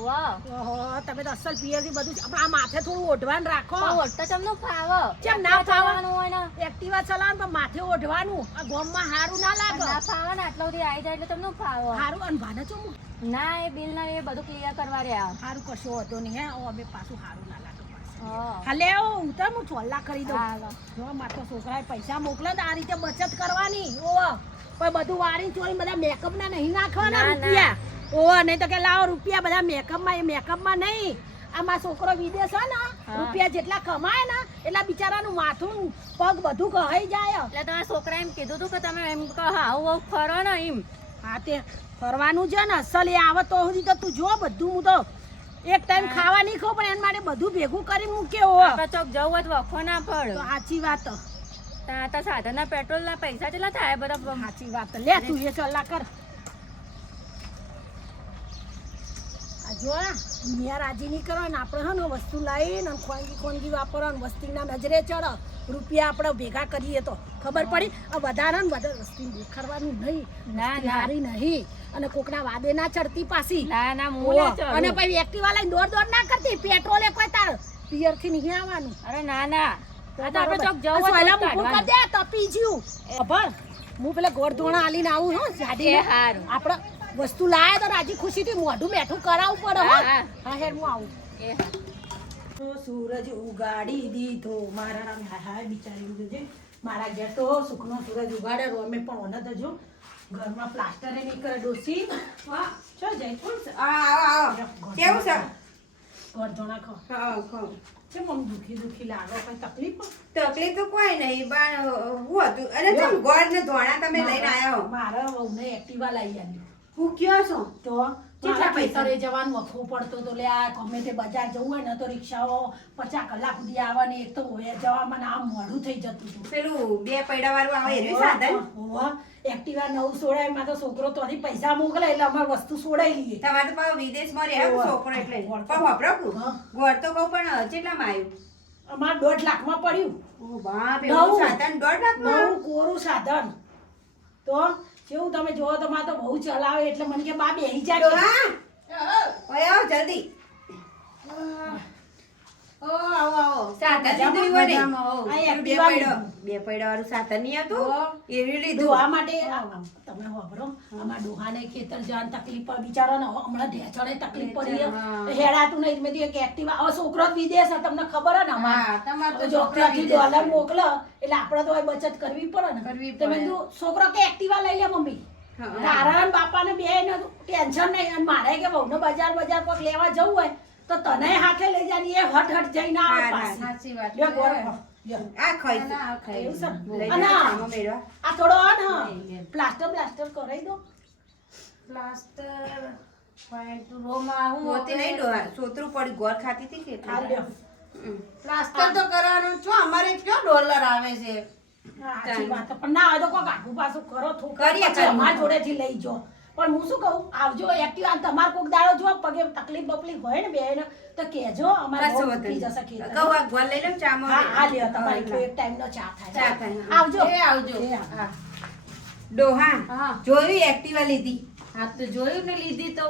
ઓહો તમે તો અસલ પિયર થી બધું પણ આ માથે થોડું ઓઢવાનું રાખો. ઓઢતા તમને ફાવે કેમ ના ફાવવાનું હોય ને એક્ટિવા ચલાવવાનું પણ માથે ઓઢવાનું. આ ગોમમાં હારું ના લાગે. ના ફાવે ને આટલા સુધી આવી જાય એટલે તમને ફાવે. હારું અને ભાને ચો ના એ બિલ ના એ બધું ક્લિયર કરવા રહ્યા. હારું કશો હતો નહીં હે અમે પાછું હારું ના લાગે. હા હાલે ઉતર હું ચોલ્લા કરી દઉં. જો મારા છોકરાએ પૈસા મોકલે તો આ રીતે બચત કરવાની. ઓહ પણ બધું વાળી ચોરી બધા મેકઅપ ના નહીં નાખવાના રૂપિયા. ઓહ નહીં તો કે લાવો રૂપિયા બધા મેકઅપમાં નહીં. આ મારો છોકરો વિદેશ હે ને રૂપિયા જેટલા કમાય ને એટલા બિચારાનું માથું પગ બધું કહાઈ જાય. એટલે તમારા છોકરા એમ કીધું હતું કે તમે એમ આવું ફરો ને એમ. હા તે ફરવાનું છે ને અસલ એ આવે તો સુધી તો તું જો બધું હું તો એક ટાઈમ ખાવા નહીં ખાવ પણ એના માટે બધું ભેગું કરી મૂકે. ચોક જવું હોય તો વખો ના પડે. સાચી વાત. સાધન ના પેટ્રોલ ના પૈસા કેટલા થાય બધા. સાચી વાત. લે તું એ ચલ્લા કર. આ જો દુનિયા રાજી નહીં કરો ને આપણે હે ને વસ્તુ લાવીને ખોનગી વાપરવાનું વસ્તીના નજરે ચડે. રૂપિયા આપણે ભેગા કરીએ તો ખબર પડી. વધારે ને વધારે વસ્તી દેખાડવાનું નહીં. હારી નહીં અને કોકના વાદે ના ચડતી પાછી. અને પછી એક્ટિવા લઈને દોડ ના કરતી. પેટ્રોલ એ કોઈ તાર પિયર થી નહીં આવવાનું. અરે ના હું પેલા ગોળધોણા આલીને આવું હો જાડી. આપણે વસ્તુ લાયા તો રાજી ખુશી થી મોઢું મેઠું કરાવવું પડે. હા હેર હું આવું. સૂરજ ઉગાડી દીધો મારા નામ. હાય બિચારી છે મારા ઘેર તો સુખનો સૂરજ ઉગાડે અમે પણ ઓને તો જો ઘરમાં પ્લાસ્ટર એ નહીં કરે ડોસી. ચો જય કેવું છે ગોળધોણા ખાઓ. છે મમ દુખી લાગે કઈ તકલીફ? તકલીફ તો કોઈ નહીં પણ હું હતું અને તમે ગોળ ને ધોણા તમે લઈને આયા હો. મારા વહુને એક્ટિવા લઈ આવી. હું કયો છો તો કેટલા પૈસા રે જવાનું વખવું પડતો તો લે આ ગમે તે બજાર જવું હોય ને તો રિક્ષાઓ 50 કલાક સુધી આવે ને એક તો જવામાં આમ મોડું થઈ જતું હતું. પેલું 2 પૈડા વાળું આવે એનું સાધન. એક્ટિવા નવું સોડાય માં તો છોકરો તોથી પૈસા મોકલે એટલે અમાર વસ્તુ સોડાઈ લઈએ. તમારે તો પાછો વિદેશમાં રહે છોકરો એટલે પણ વાપરો ગોળ તો કહું પણ કેટલામાં આવ્યું? અમાર 1.5 લાખમાં પડ્યું. ઓ બાપ એવું સાધન 1.5 લાખમાં? નવું કોરું સાધન. તો કેવું તમે જોવો તો માં તો બહુ ચલાવે એટલે મને કે બા બેહી જા. ઓય આવો જલ્દી. આવો સાધન લીધું હોય ને. બે પૈડા વાળું સાધન નહીં હતું એવી લીધું. આ માટે તમે ખબરો અમારા ડોહાને ખેતર જવાની તકલીફ પડે બિચારાને હમણાં ઢેચણે તકલીફ પડી હેડાતું નહીં. મેં એક એક્ટિવા હવે છોકરો વિદેશ તમને ખબર હે ને અમારે જોબથી ડોલર મોકલો એટલે આપણે તો બચત કરવી પડે ને. તમે છોકરો કે એક્ટિવા લઈ લે મમ્મી. તારા બાપાને બે ટેન્શન નહીં. અને મારે કે બહુ બજાર કોઈક લેવા જવું હોય તો તને હાથે લઈ જાની એ હટ જઈને આવે. સાચી વાત. આ થોડો પ્લાસ્ટર કરાવી દો. પ્લાસ્ટર મોતી નહીં ડોહા સોતરું પડી ગોળ ખાતી હતી કે પ્લાસ્ટર તો કરવાનું છો. અમારે કયો ડોલર આવે છે. પણ ના હોય તો કોઈ આખું પાછું કરો અમારા જોડેથી લઈ જો. પણ હું શું કહું આવજો એક્ટિવા તમારે કોક દાડો જો પગે તકલીફ બકલીફ હોય ને બેન તો કહેજો. અમારે ગોળ લઈ લો ચા માં. હા લ્યો તમારી એક ટાઈમનો ચા થાય. આવજો. ડોહા જોયું એક્ટિવા લીધી? હા તો જોયું ને લીધી તો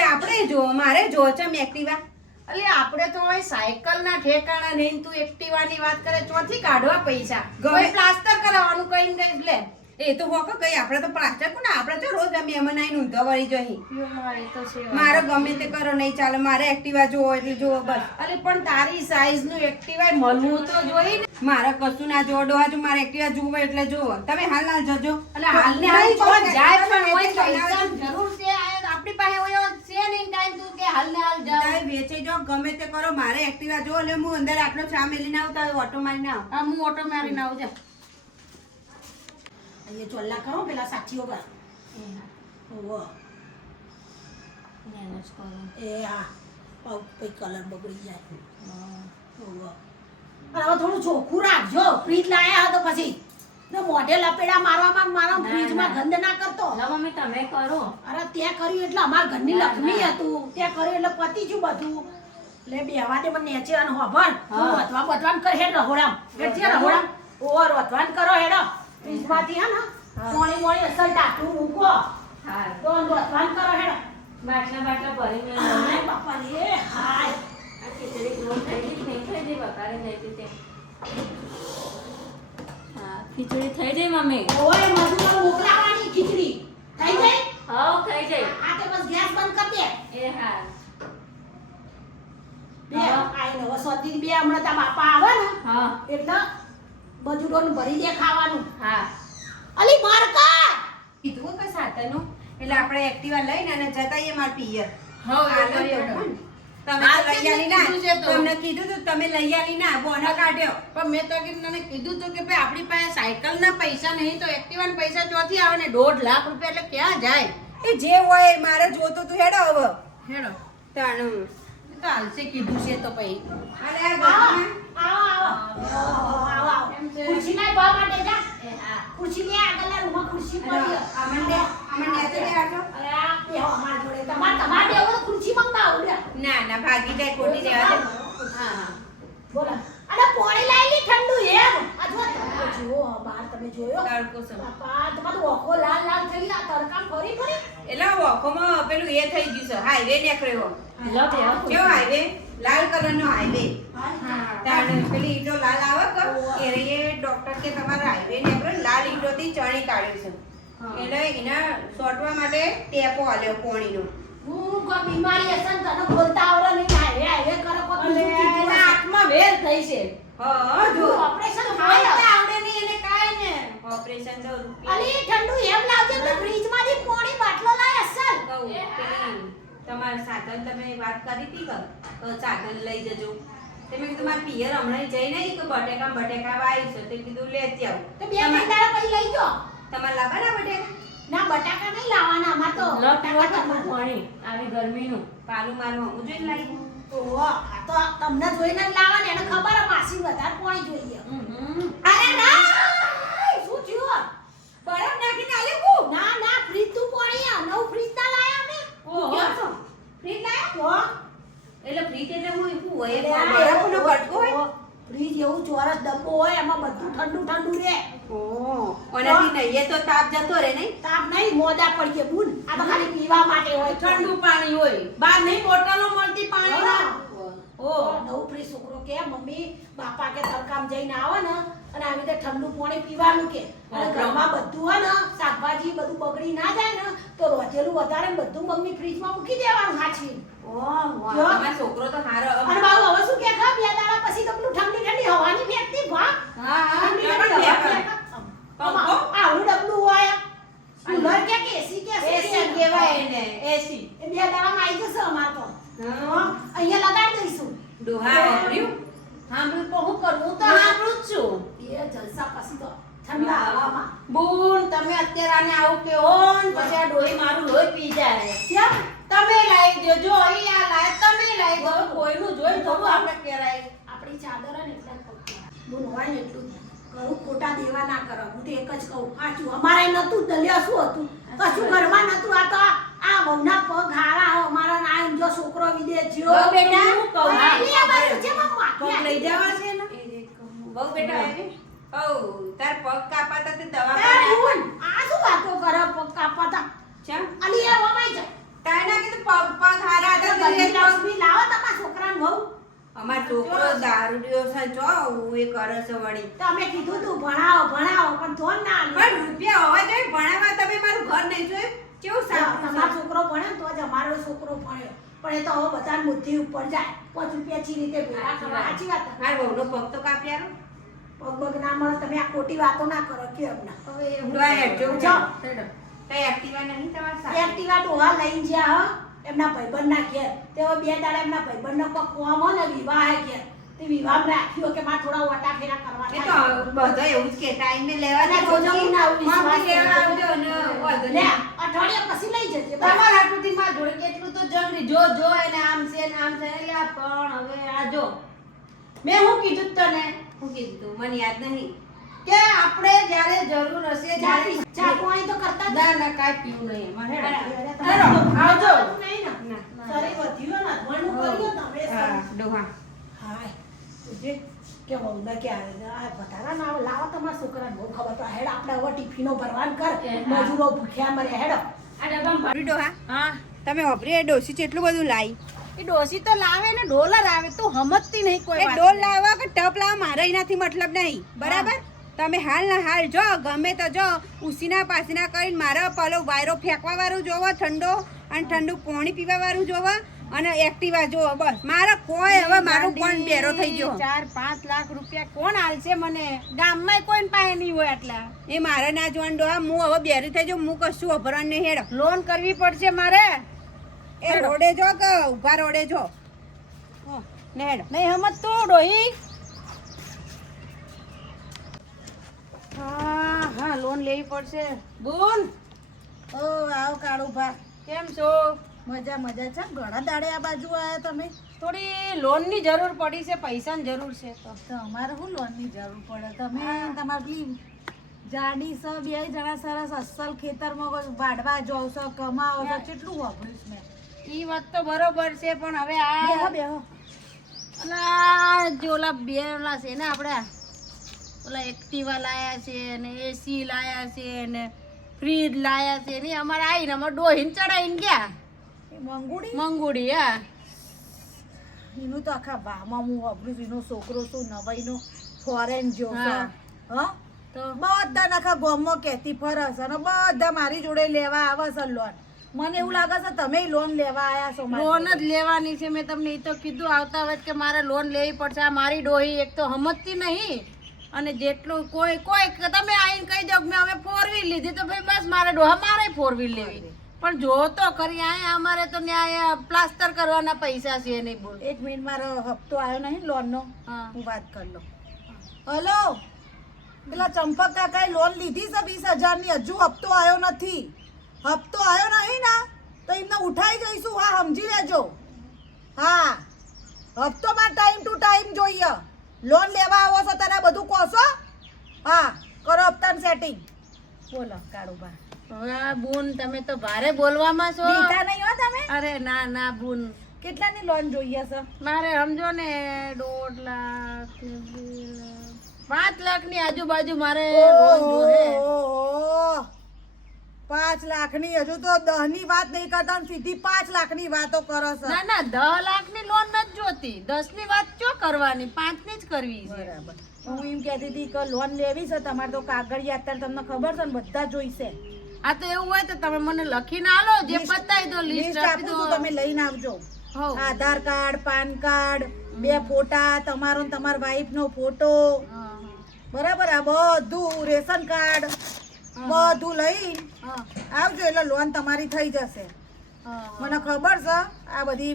આપણે જો મારે જો ચમ એક્ટિવા. અલે આપણે તો હોય સાયકલ ના ઠેકાણા નહીં. તું એક્ટિવા ની વાત કરે ચોથી કાઢવા પૈસા. કોઈ પ્લાસ્ટર કરાવવાનું કઈ લે એ તો હોક કઈ આપણે તો પ્લાસ્ટર કોને આપણે તો રોજ મહેમાન આવીને ઊંધો વળી જઈ. મારે ગમે તે કરો નહીં ચાલે. મારે એક્ટિવા જોવો એટલે જોવો બસ. અરે પણ તારી સાઈઝ નું એક્ટિવા મળવું તો જોઈ ને. મારે કશું ના જોવો ડોહા જો મારે એક્ટિવા જોવો એટલે જોવો. તમે હાલ ના જજો. એટલે હાલ ને હાલ જાય પણ હોય પૈસા જરૂર છે. આપણી પાસે હોય છે નહીં ટાઈમ તું કે હાલ ને હાલ જાય વેચે જો ગમે તે કરો. મારે એક્ટિવા જોવો એટલે હું અંદર આટલો ચા મેલીને આવતા ઓટો મારીને આવ. હા હું ઓટો મારીને આવું જા. ये चोल्ला करो पेला साथी होगा वो મેનેજ કરો ए हां पाउ पे कलर बगड़ी जाए वो अरे થોડું ચોખ્ખું રાખજો. ફ્રીજ લાયા તો પછી ને મોઢે લપેડા મારવા ફ્રીજ માં ગંધ ના કરતો. ના મમ્મી તમે કરો. અરે ત્યાં કર્યું એટલે અમાર ઘરની લક્ષ્મી હતું. ત્યાં કર્યું એટલે પતી ગયું બધું. લે બેવા દે મને નેચે અને હોભર વધવાન કર હેડ રહોડામ હેડ જે રહોડામ ઓર વધવાન કરો હેડો. ફ્રીજમાંથી હે ને મોણી અસલ ટાટું મૂકો. હા તો વધવાન કરો હેડો. બાટલા ભરીને હાય બાપા રે હાય આ ખીચડી ગોળ થઈ ગઈ કે નહીં થઈ ગઈ વઘારે થઈ ગઈ તે હા ખીચડી થઈ ગઈ મમ્મી ઓય મધુમાં મોકલાવાની ખીચડી થઈ ગઈ હાવ થઈ ગઈ આ તે બસ ગેસ બંધ કરી દે એ હા બે આઈ નવો સોતી બે હમણાં તા બાપા આવે ને હા એટલે બજુરોન ભરી દે ખાવાનું હા અલી મારકા કીધું કે સાતરનું એટલે આપણે એક્ટિવા લઈને અને જતાઈએ માર પિયર હા, હાલ એ જ બરાબર. તમે આ તો લઈ આલી ના કીધું છે તો. તમને કીધું તું તમે લઈ આલી ના બોના કાઢ્યો પણ મેં તો તને કીધું તું કે ભાઈ આપણી પાસે સાયકલના પૈસા નહીં તો એક્ટિવાના પૈસા ચોથી આવે ને 1.5 લાખ રૂપિયા એટલે ક્યાં જાય એ જે હોય મારે જોતું તું હેડો હવે હેડો તાણું એ તો હાલશે કીધું છે તો પછી હાલે આ ઘરમાં. આવો એમ છે. ખુરશી ના બા માટે જા એ હા ખુરશી ને આગળના રૂમમાં ખુરશી પડી અમને તો બેહાડો. અરે આ બેહો અમાર જોડે તમાર બેહો તો ખુરશી મંગાવો લે ના ના ભાગી જાય ખોટી રહેવા દે હા હા બોલા અરે પોણી લાવી ઠંડુ એમ આ જો તમે જુઓ બહાર તમે જોયો તડકો છે. બાપા તમારો ઓખો લાલ લાલ થઈ ગયા તડકા ફરી ફરી એટલે વોકોમાં પેલું એ થઈ ગયું છે હાઈવે નીકળ્યો લો બે કેવો હાઈવે લાલ કલરનો હાઈવે હા તાણ પેલી ઈંટો લાલ આવે કે એ ડોક્ટર કે તમારા હાઈવે નીકળ્યો લાલ ઈંટોથી ચણી કાઢ્યું છે એટલે એના સોટવા માટે ટેપો આલ્યો પોણીનો હું કો બીમારી હશે ને તને બોલતા આવડે નહીં હાય હાય કરો કો બીજું કીધું એના હશે. હાથમાં વેર થઈ છે હા જો ઓપરેશન ખાઈ થાય તો આવડે નહીં એને કાંઈ ને ઓપરેશન તો રૂપિયા અલી ઠંડુ એમ લાવજે તો ફ્રીજ માંથી પોણી બાટલો લાય અસલ કહું પેલી તમારા સાધન તમે વાત કરી હતી કે સાધન લઈ જજો તે મેં કીધું મારા પિયર હમણાં જઈને કે બટેકા વાવ્યું છે તે કીધું લેતી આવું તો બે ત્રણ દાડા પછી લઈ જો તમારે લાવવાના બટેકા ના બટાકા નહીં લાવવાના અમાર તો લો બટાકા પીવો તમારે. પાણી આવી ગરમીનું પાલું મારું હું જોઈને લાવી ઓહો, આ તો તમને જોઈને જ લાવવાના એને ખબર હે માસી વધારે પોણી જોઈએ અરે ના શું થયું બરફ નાખીને આલે કુ ના ના ફ્રીજ તું પોણી આ નવું ફ્રીજ ના લાયા અમે ઓહો. કેમ છો? ફ્રીજ લાયા તો એટલે ફ્રીજ એટલે હું શું હોય એટલે આ બરફનો બટકો હોય ફ્રીજ એવું ચોરસ ડબ્બો હોય એમાં બધું ઠંડુ ઠંડુ રહે ઓહો ઓનાથી નહીં એ તો તાપ જતો રે નહીં તાપ નહીં મોદા પડીએ બુન આ તો ખાલી પીવા માટે હોય ઠંડુ પાણી હોય બહાર નહીં બોટલો મળતી પાણીના ઓ નવું ફ્રીજ છોકરો કે મમ્મી બાપા કે તડકામ જઈને આવે ને અને આવી રીતે ઠંડુ પાણી પીવાનું કે અને ઘરમાં બધું હોય ને શાકભાજી બધું બગડી ના જાય ને તો રોજેલું વધારે ને બધું મમ્મી ફ્રીજમાં મૂકી દેવાનું હાચવી ઓહો જો. તમારો છોકરો તો હારો અને બાબુ હવે શું કે ખા બે દાડા પછી તો પેલું ઠંડી ઠંડી હવાની ફેંકતી ભા હા હા ઠંડી કેમ ઠંડી હવા ફેંકે? ફેંકે. આવડું ડબલું હોય કુલર કે એસી કે એસી કહેવાય એને એસી એ બે દાડામાં આવી જશે અમાર તો હા. અહીંયા લગાડી દઈશું ડોહા વાપર્યું હા હું તો હું કરું હું તો સાંભળું જ છું એ જલસા પછી તો ઠંડા હવામાં બુન તમે અત્યારે આને આવું કહો ને પછી આ ડોહી મારું લોહી પી જાય કેમ તમે લાવી દો જો અહીં આ લાય તમે લાવી દો કોઈનું જોઈ થોડું આપણે કેરાય આપણી ચાદર હે ને એટલે જ પકડવા. બોલ હોય ને એટલું જ. ઘરું ખોટા દેવા ના કરો હું તો એક જ કહું સાચું અમારે નતું દલિયા શું હતું કશું ઘરમાં નતું આ તો આ વહુના પગ હારા અમારા ના એમ જો છોકરો વિદેશ જ્યો બહુ બેટા, હું કહું હા, એટલે આ બાજુ છે મમ્મા. પગ લઈ જવા છે ને બહુ બેટા આવી ઓ તાર પગ કાપાતા તે એ દવાખાને બોલ, આ શું વાતો કરે પગ કાપતા ચા અલી એ વમાઈ જાય તાના કીધું પગ હારા હતા તો બધી એ પગ લક્ષ્મી લાવો તમારા છોકરાને વહુ અમાર છોકરો દારૂડિયો છે જો એ કરે છે વળી તો અમે કીધું તું ભણાવો ભણાવો પણ ધોન ના આલ્યું. પણ રૂપિયા હોવા જોઈએ ભણાવવા તમે મારું ઘર નહીં જોયું કેવું સારું તમારો છોકરો ભણ્યો તો જ અમારો છોકરો ભણ્યો પણ એ તો હવે બધા બુદ્ધિ ઉપર જાય 5 રૂપિયા ચી રીતે ભેગા કરવા સાચી વાત ને? માર બહુનો પગ તો કાપ્યારો પગ બગ ના મળે તમે આ ખોટી વાતો ના કરો કે હમણાં હવે હું ડોહા હેડજો જાઓ. કઈ એક્ટિવા નહીં તમારા સાથે એક્ટિવા ડોહા લઈને જ્યાં હ એમના ભાઈબંધ ના ઘેર તેઓ બે દાડા એમના ભાઈબંધ નો કોક કોમ હો ને વિવાહ હે ઘેર તે વિવાહ રાખ્યો કે મારે થોડા ઓટા ફેરા કરવા એ થાય. તો બધા એવું જ કે ટાઈમે લેવા અને જોજો ના આવું વિશ્વાસ લેવા કરજો. આવજો ને વાંધો લે નહીં. અઠવાડિયા પછી લઈ જજે બસ. તમારા હાટુથી માં જોડે કેટલું તો જંગલી જો જો એને આમ છે ને આમ છે એટલે આ પણ હવે આ જો મેં હું કીધું તું તને શું કીધું તું? મને યાદ નહીં કે આપણે જ્યારે જરૂર હશે જાતિ જ્યારે ચા પાણી તો કરતા જ ના ના કાંઈ પીવું નહીં એમાં હેડો. હેડો, આવજો. નહીં ને? ના. શરીર વધ્યું ને, અધવાણું કર્યું તમે હા શરીર. ડોહા હાય, તુજે કે વહુને કે આ વધારા ના લાવો તમારા છોકરાને બહુ ખબર તો હેડ આપણે હવે ટિફિનો ભરવાન કર એ હા. મજૂરો ભૂખ્યા મરે હેડો આ ડબ્બામાં ડોહા હા તમે વાપરી એ ડોસી કેટલું બધું લાવી એ ડોસી તો લાવે ને ડોલર આવે તું સમજતી નહીં કોઈ એ વાત ડોલ નહીં. લાવવા કે ટપ લાવવા મારે એનાથી મતલબ નહીં બરાબર તમે હાલ ના હાલ જો ગમે તો જો ઉસીના પાસીના કરીને મારા પેલો વાયરો ફેંકવા વાળું જોવો ઠંડો અને ઠંડુ પાણી પીવા વાળું જોવો અને એક્ટિવા જોવો બસ મારા કોઈ હવે મારું કોણ બેરો થઈ ગયો 4-5 લાખ રૂપિયા કોણ આલશે મને ગામમાં કોઈ પાસે નહીં હોય આટલા એ મારે ના જોવાનું ડોહા હું હવે બેરી થઈ જાઉં હું કશું વાપરવાનું નહીં હેડો લોન કરવી પડશે મારે એ રોડે જો કે ઉભા રોડે જો ને હેડો નહીં સમજતું ડોહી હા હા લોન લેવી પડશે બોલ ઓ આવ કાળુભા કેમ છો મજા મજા છે ઘણા દાડે આ બાજુ આયા તમે થોડી લોનની જરૂર પડી છે પૈસાની જરૂર છે તો અમારે શું લોનની જરૂર પડે તમે તમારી જાડી છો બે જણા સરસ અસલ ખેતરમાં વાડવા જાવ છો કમાવો છો કેટલું વાપરીશ મેં ઈ વાત તો બરોબર છે પણ હવે બેહો આ બેહો અલા જે ઓલા બે ઓલા છે ને આપણે ઓલા એક્ટિવા લાયા છે ને એસી લાયા છે ને ફ્રીજ લાયા છે ને અમારે આવીને અમારે ડોહીને ચડાવીને ગયા એ મંગુડી મંગુડી હા એનું તો આખા વામાં હું વાપરું છું એનો છોકરો શું નવાઈનો ફોરેન જો હા. હા તો બધા આખા ગામમાં કહેતી ફરસ અને બધા મારી જોડે લેવા આવે છે લોન મને એવું લાગે છે તમે લોન લેવા આયા છો મારી લોન જોડે. જ લેવાની છે મેં તમને એ તો કીધું આવતા વખત કે મારે લોન લેવી પડશે આ મારી ડોહી એક તો સમજતી નહીં અને જેટલું કોઈ તમે આવીને કહી દો કે મેં હવે 4 વ્હીલ લીધી તો ભાઈ બસ મારે ડોહા મારે 4 વ્હીલ લેવી પણ જો તો કરી આયા અમારે તો ન્યાય પ્લાસ્ટર કરવાના પૈસા છે નહીં બોલ એક મિનિટ મારો હપ્તો આવ્યો નહીં લોનનો હા હું વાત કરી લઉં હલો પેલા ચંપક કાકાએ લોન લીધી છે 20,000 ની હજુ હપ્તો આવ્યો નથી હપ્તો આવ્યો નહીં ને તો એમને ઉઠાઈ જઈશું હા સમજી લેજો હા હપ્તો માં ટાઈમ ટુ ટાઈમ જોઈએ લોન લેવા આવો છો તને બધું કહો હા કરો હપ્તાનું સેટિંગ બોલો કાળુભા હવે બુન તમે તો ભારે બોલવામાં છો બીટા નહીં હો તમે અરે ના ના બુન કેટલાની લોન જોઈએ છે મારે સમજો ને 1.5 લાખ 2 લાખ 5 લાખ ની આજુબાજુ મારે લોન જોહે ઓહો 5 લાખની હજુ તો 10 ની વાત નહીં કરતા ને સીધી 5 લાખની વાતો કરો છો ના ના 10 લાખ ની લોન નથી જોતી 10 ની વાત ક્યાં કરવાની 5 ની જ કરવી છે બરાબર હું એમ કહેતી હતી કે લોન લેવી છે તમારે તો કાગળિયા અત્યારે તમને ખબર છે ને બધા જોઈશે આ તો એવું હોય તો તમે મને લખીને આલો જે બતાવી દો લિસ્ટ લિસ્ટ આપી આપું દો છું તમે લઈને આવજો હો આધાર કાર્ડ પાન કાર્ડ 2 ફોટા તમારો ને તમારા વાઈફ નો ફોટો હા, બરાબર આ બધું રેશન કાર્ડ બધું લઈ હા, આવજો એટલે લોન તમારી થઈ જશે હા, મને ખબર છે આ બધી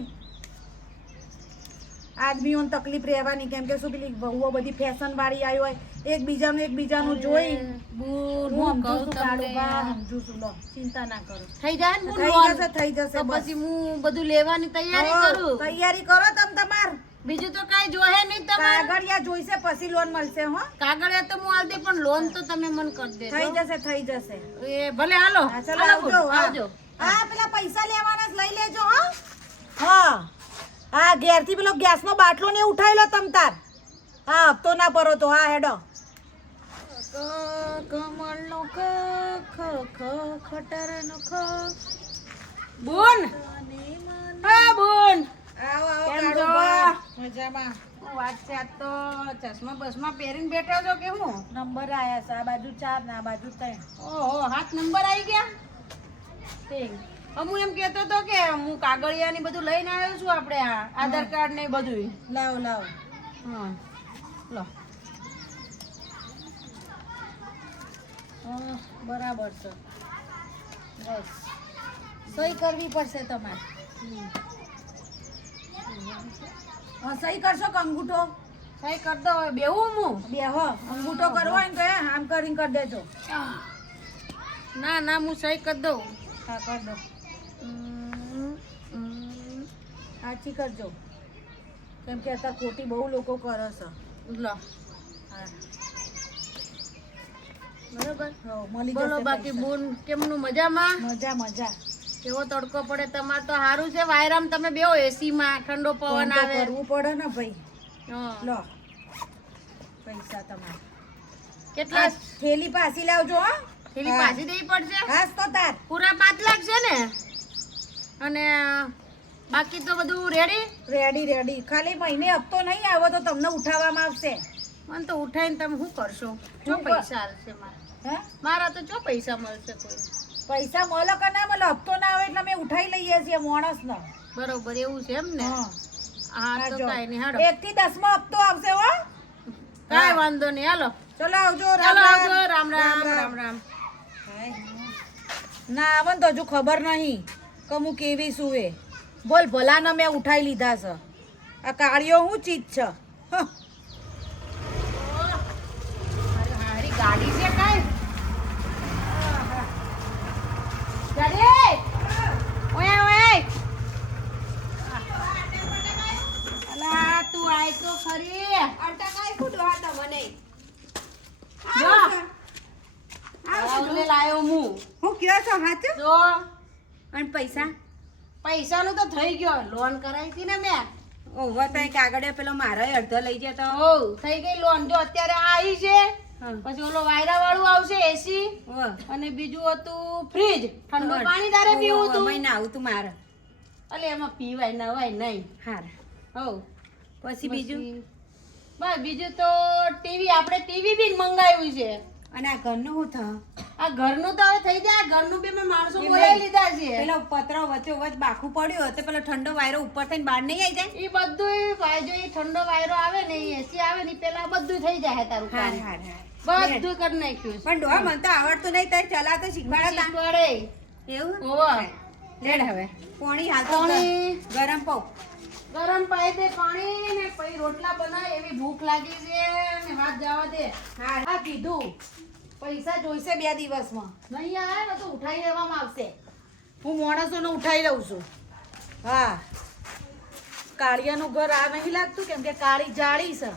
આદમીઓને તકલીફ રહેવાની કેમ કે શું પેલી વહુઓ બધી ફેશન વાળી આવી હોય એકબીજાનું જોઈ બુન હું હું સમજુ કહું છું તમને કાળુબા સમજુ છું લો ચિંતા ના કરો થઈ જાય ને બુન થઈ લોન? જશે થઈ જશે તો બસ. પછી હું બધું લેવાની તૈયારી હો, કરું તૈયારી કરો તમ તમાર બીજું તો કઈ જોહે નહીં તમારે કાગળિયા જોઈશે પછી લોન મળશે હો કાગળિયા તો હું આલ દે પણ લોન તો તમે મને કરી થઈ દેજો જશે થઈ જશે એ ભલે હાલો હા, ચાલો હાલો બુન, આવજો હા. આવજો હા પેલા પૈસા લેવાના જ લઈ લેજો હા હા ઘેરથી પેલો ગેસનો બાટલો ને ઉઠાઈ લો તમ તાર હા હપ્તો ના ભરો તો હા હેડો કમળનો ખ ખટરનો ખ બુન હા બુન આવો આવો કેમ છો? કાળુબા મજામાં હું વાત છે આજ તો ચશ્મા બસમાં પહેરીને બેઠા છો કે હું નંબર આયા છે આ બાજુ 4 ને આ બાજુ 3 ઓહો 7 નંબર આવી ગયા ઠીક હું એમ કહેતો હતો કે હું કાગળિયા ને બધું લઈને આવ્યો છું આપણે આ આધાર કાર્ડ ને બધું લાવો લાવો હા લો હા, બરાબર છે બસ સહી કરવી પડશે તમારે હા સહી કરશો કે અંગૂઠો સહી કરી દો હવે બેહું હું બેહો અંગૂઠો કરવો હોય ને તો આમ કરીને કરી દેજો ના ના હું સહી કરી દઉં હા કરી દો સાચી કરજો કેમ કે અત્યારે ખોટી બહુ લોકો કરે છે લો હા બરોબર હો મળી બોલો જશે બાકી પૈસા. બોન કેમનું મજામાં મજા મજા કેવો તડકો પડે તમારે તો સારું છે વાયરામ તમે બેહો એસી માં ઠંડો પવન ફોન તો આવે કરવું પડે ને ભાઈ હા. લો પૈસા તમારે કેટલા આ થેલી પાછી લાવજો હા થેલી હા. પાછી દેવી પડશે હાસ તો તાર પૂરા 5 લાખ છે ને અને બાકી તો બધું રેડી. રેડી ખાલી મહિને હપ્તો નહીં આવો તો તમને ઉઠાવવામાં આવશે. મને તો ઉઠાઈને તમે શું કરશો? જો પૈસા આવશે મારા તો જો પૈસા મળશે કોઈ? પૈસા મળે કે ના મળે, હપ્તો ના આવે એટલે અમે ઉઠાઈ લઈએ છીએ માણસનો. બરોબર એવું છે એમ ને? હા તો કાંઈ નહીં, હાલો 1 થી 10 માં હપ્તો આવશે હો. કાંઈ વાંધો નહીં, હાલો ચલો આવજો. ચાલો આવજો. રામ રામ રામ રામ. ના આવે ને તો હજુ ખબર નહીં કે હું કેવી છું એ. બોલ ભલાને મેં ઉઠાઈ લીધા છે. આ કાળીઓ શું ચીજ છે? મારી ગાડી છે કાંઈ? ગાડી ઓય ઓય. અલા તું આય તો ખરી. અટકાઈ કુડવા તમને જો આવલે લાયો હું. હું કયો છો હાચું? જો અને પૈસા પૈસાનું તો થઈ ગયો, લોન કરાવી હતી ને મેં. ઓહો તો એક આગળ પેલો મારો અડધો લઈ જતો. ઓ થઈ ગઈ લોન. જો અત્યારે આવી છે, પછી ઓલો વાયરા વાળું આવશે એસી, અને બીજું હતું ફ્રીજ, ઠંડુ પાણી તારે પીવું હતું. મહિના આવું તું મારે અલે એમાં પીવાય નવાય નહીં. હાર હો પછી બીજું બસ બીજું તો ટીવી, આપણે ટીવી બી મંગાવ્યું છે. અને આ ઘરનું શું થયું? આ ઘરનું તો હવે થઈ જાય. ઘરનું બી મેં માણસો બોલાવી લીધા છે. પેલો પતરો વચ્ચે વચ બાખું પડ્યું તો પેલો ઠંડો વાયરો ઉપર થઈને બહાર નહીં આવી જાય? એ બધું જો એ ઠંડો વાયરો આવે ને, એસી આવે ને, પેલા બધું થઈ જાય તારું હાર કામ. હાર હાર બધું કરી નાખ્યું છે. પણ ડોહા મને તો આવડતું નહીં, તારે ચલાતો શીખવાડતા શીખવાડે. એવું? હોવે. લેડ હવે પોણી હાલ તો પોણી. ગરમ પાઉં. ગરમ પાઈ દે પાણી ને પછી રોટલા બનાય. એવી ભૂખ લાગી છે ને હાથ જવા દે. હા આ કીધું પૈસા જોઈશે 2 દિવસમાં. નહીં આવે ને તો ઉઠાઈ લેવામાં આવશે. હું માણસોને ઉઠાઈ લઉં છું. હા કાળિયાનું ઘર આ નહીં લાગતું, કેમ કે કાળી જાળી છે,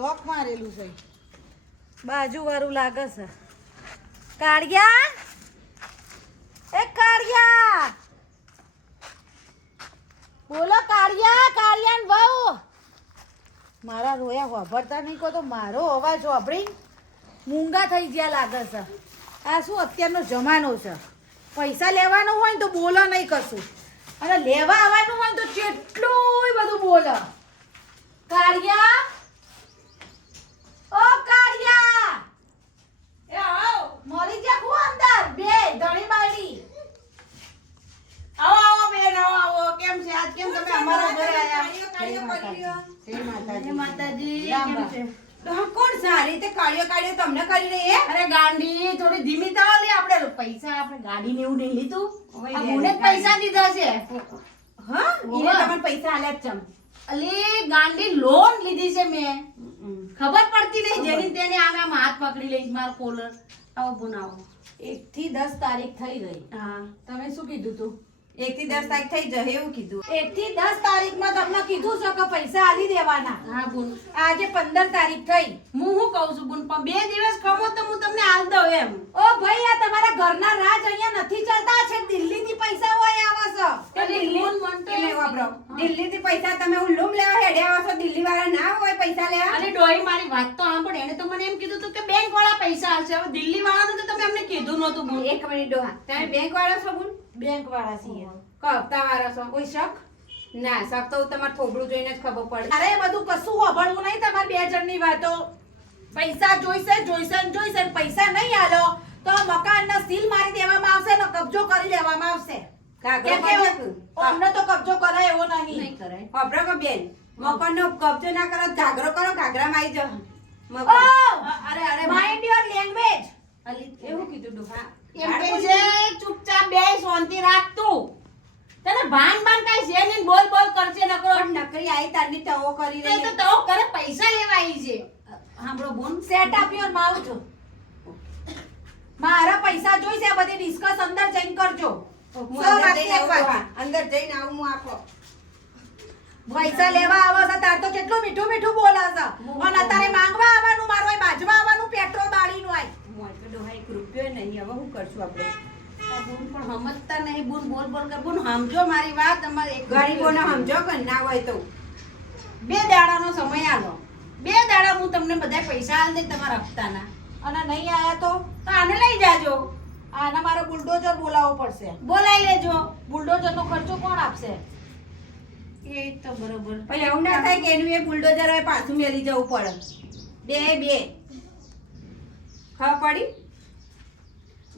લોક મારેલું છે. બાજુ વાળું લાગે છે. કાળિયા, એ કાળિયા, બોલો કાળિયા. કાળિયાન વહુ મારા રોયા વાપરતા નહીં કહો તો મારો અવાજ વાપરી મૂંગા થઈ ગયા લાગે છે. આ શું અત્યારનો જમાનો છે? પૈસા લેવાનું હોય ને તો બોલો નહીં કશું, અને લેવા આવવાનું હોય ને તો કેટલું બધું બોલો. કાળિયા, ઓ કાળિયા, એ આવ મરી જા હું અંદર બે ધણી બાળી. આવો આવો બેન, આવો. કેમ છે આજ? કેમ તમે અમારા ઘરે આયા? જય માતાજી. રામ કેમ રામ. છે? ડોહા કોણ સારી તે કાળિયો કાળિયો તમને કરી રહી હે? અરે ગાંડી થોડી ધીમી થાવ લે. આપણે પૈસા, આપણે ગાડી ને એવું નહીં લીધું. ઓય આ લે, મને જ પૈસા દીધા છે. હા ઈને તમને પૈસા આલ્યા જ ચમ. અલી ગાંડી લોન લીધી છે મેં. ખબર પડતી નહીં. જેની તેને આમ હાથ પકડી લઈશ મારો કોલર. આવો બનાવો. 1 થી 10 તારીખ થઈ ગઈ. હા તમે શું કીધું તું? 1 થી 10 તારીખ થઈ જશે એવું કીધું. 1 થી 10 તારીખમાં તમને કીધું છે કે પૈસા આલી દેવાના. હા બોલ. આજે 15 તારીખ થઈ. હું શું કહું છું બોલ, પણ 2 દિવસ ખમો તો હું તમને આલ દઉં એમ. ઓ ભાઈ, આ તમારા ઘરના રાજ અહીંયા નથી ચાલતા. છે દિલ્હીથી પૈસા હોય આવે છે. એટલે લોન મંતો એટલે વાપરો. દિલ્હીથી પૈસા તમે ઉલ્લુમ લેવા હેડ્યા આવો છો? દિલ્હી વાળા ના હોય પૈસા લેવા? અને ડોહી મારી વાત તો સાંભળ. એને તો મને એમ કીધું હતું કે બેંક વાળા પૈસા આલશે. હવે દિલ્હી વાળાનું તો તમે અમને કીધું નહોતું બોલ. એક મિનિટ ડોહા, તમે બેંક વાળા છો બોલ? બેંક વાળા છીએ. કે હપ્તા વાળા છો? કોઈ શક? ના, શક તો તમારે થોબડું જોઈને જ ખબર પડે. અરે બધું કશું વાપરવું નહીં તમારે બે જણની વાતો. પૈસા જોઈશે જોઈશે ને જોઈશે ને પૈસા નહીં આલો તો મકાનના સીલ મારી દેવામાં આવશે ને કબજો કરી લેવામાં આવશે. કાગળ કેમ પર કે લખું. અમને તો કબજો કરાય એવો નહીં. નહીં કરાય. વાપરો કે બેન, મકાનનો કબજો ના કરો, જાગરો કરો, ઘાઘરામાં આવી જાઓ. ઓ, મકાન. અરે અરે માઇન્ડ યોર લેંગ્વેજ. એવું કીધું ડોહા. એમ કે છે ચૂપચાપ બે શાંતિ રાખ તું. તને ભાન કાઈ છે નહીં. બોલ બોલ કરશે નકરો. પણ નકરી આઈ તારની ટવો કરી તો રહી. એ તો તો કરે પૈસા લેવા આવી છે. સાંભળો બોન. Set up your mouth. મારા પૈસા જોઈશે આ બધી ડિસ્કસ અંદર જઈને કરજો. હું સો અંદર વાતની જઈને એક આવું વાત. ડોહા. અંદર જઈને આવું હું આખો. પૈસા લેવા આવે છે તાર તો કેટલું મીઠું મીઠું બોલે છે. અને અત્યારે માંગવા આવવાનું, મારું હોય બાજવા આવવાનું, પેટ્રોલ બાળીનું હોય. મોય તો ડોહા 1 રૂપિયો નહીં. હવે શું કરશું આપણે? આ બોન પણ સમજતા નહીં. બોન બોલ બોલ કર. બોન સમજો મારી વાત. અમારે એક ગરીબોને સમજો કે ના હોય તો. 2 દાડાનો સમય આલો. 2 દાડા હું તમને બધા પૈસા આલ દઈ તમારા હપ્તાના. અને નહીં આયા તો તો આને લઈ જાજો. આના મારે બુલડોઝર બોલાવવો પડશે. બોલાવી લેજો. બુલડોઝરનો ખર્ચો કોણ આપશે? એ તો બરોબર. પણ એવું ના થાય કે એનું એ બુલડોઝર હવે પાછું મેલી જવું પડે. બે ખબર પડી?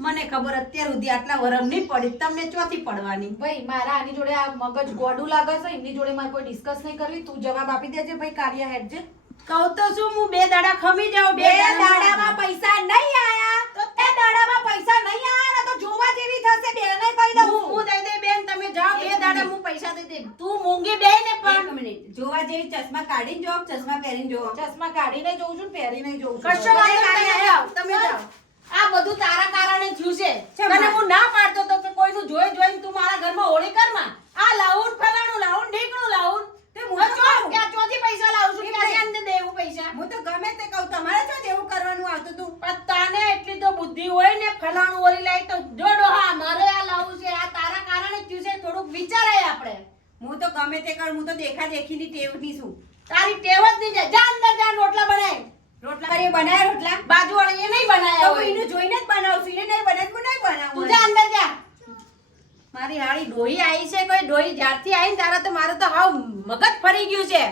મને ખબર અત્યાર સુધી આટલા વરમ નહીં પડી, તમને ચોથી પડવાની. ભાઈ મારા આની જોડે આ મગજ ગોડું લાગે છે, એમની જોડે મારે કોઈ ડિસ્કસ નહીં કરવી. તું જવાબ આપી દેજે ભાઈ, કાર્ય હેડ છે. કહું તો શું, હું 2 દાડા ખમી જાઉં. 2 દાડામાં પૈસા નહીં આયા તો એ દાડામાં પૈસા નહીં આયા ને તો જોવા જેવી થશે. બેને કહી દઉં હું દઈ દે બેન, તમે જાઓ. 2 દાડા હું પૈસા દઈ દે. તું મૂંગી બે ને પણ 1 મિનિટ જોવા જેવી ચશ્મા કાઢીને જો, ચશ્મા પહેરીને જો. ચશ્મા કાઢીને જોઉં છું, પહેરીને જોઉં છું. કશો વાંધો નહીં, તમે જાઓ, તમે જાઓ. આ બધું તારા કારણે થયું છે. ચમ. તને હું ના પાડતો તો કે કોઈનું જોઈને તું મારા ઘરમાં હોળી કરમાં. આ લાવું ફલાણું લાવું ઢીકણું લાવું. તે હું તો કહું. ક્યાં ચોથી પૈસા લાવું છું, ક્યાંથી આને દેવું પૈસા? હું તો ગમે તે કહું, તમારે શું દેવું કરવાનું આવતું તું? પણ તને એટલી તો બુદ્ધિ હોય ને, ફલાણું ઓરી લાય તો જોડો. હા મારે આ લાવું છે, આ તારા કારણે જ થયું છે. થોડુંક વિચારાય આપણે. હું તો ગમે તે કરું, હું તો દેખા દેખીની ટેવની છું. તારી ટેવ જ નહીં જાય. જા અંદર જા, રોટલા બનાય. રોટલા કરીએ બનાયા રોટલા? બાજુવાળી એ નહીં બનાયા તો હું હોય. એને જોઈને જ બનાવું છું. એને નહીં બનાવે તો હું નહીં બનાવું. તું જા અંદર જા. મારી હાળી ડોહી આવી છે, કોઈ ડોહી જ્યારથી આવી ને ત્યારે તો મારું તો હાવ મગજ ફરી ગયું છે.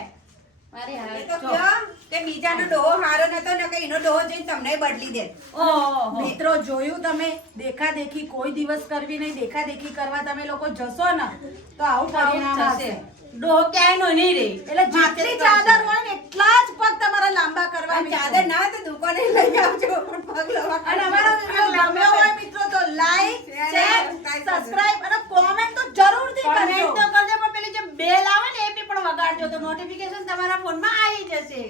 મારી એ હાલત તો જો. કયો કે બીજાનો ડોહો હારો નતો ને કે એનો ડોહો જોઈને તમને બદલી દે. ઓહો. મિત્રો જોયું તમે, દેખાદેખી કોઈ દિવસ કરવી નહીં. દેખાદેખી કરવા તમે લોકો જશો ને તો આવું પરિણામ થશે. ડોહો ક્યાંયનો નહીં રહે. એટલે જેટલી ચાદર હોય ને એટલા જ પગ તમારા લાંબા કરવા. પણ ચાદર ના હોય તો દુકાને લઈ આવજો. પણ પગ લવા અને અમારો વિડિયો ગમ્યો હોય મિત્રો તો લાઈક, શેર, સબસ્ક્રાઇબ અને કોમેન્ટ તો જરૂરથી કરજો. કમેન્ટ તો કરજો, પણ પેલી જે બેલ આવે ને એ બી પણ વગાડજો તો નોટિફિકેશન તમારા ફોનમાં આવી જશે.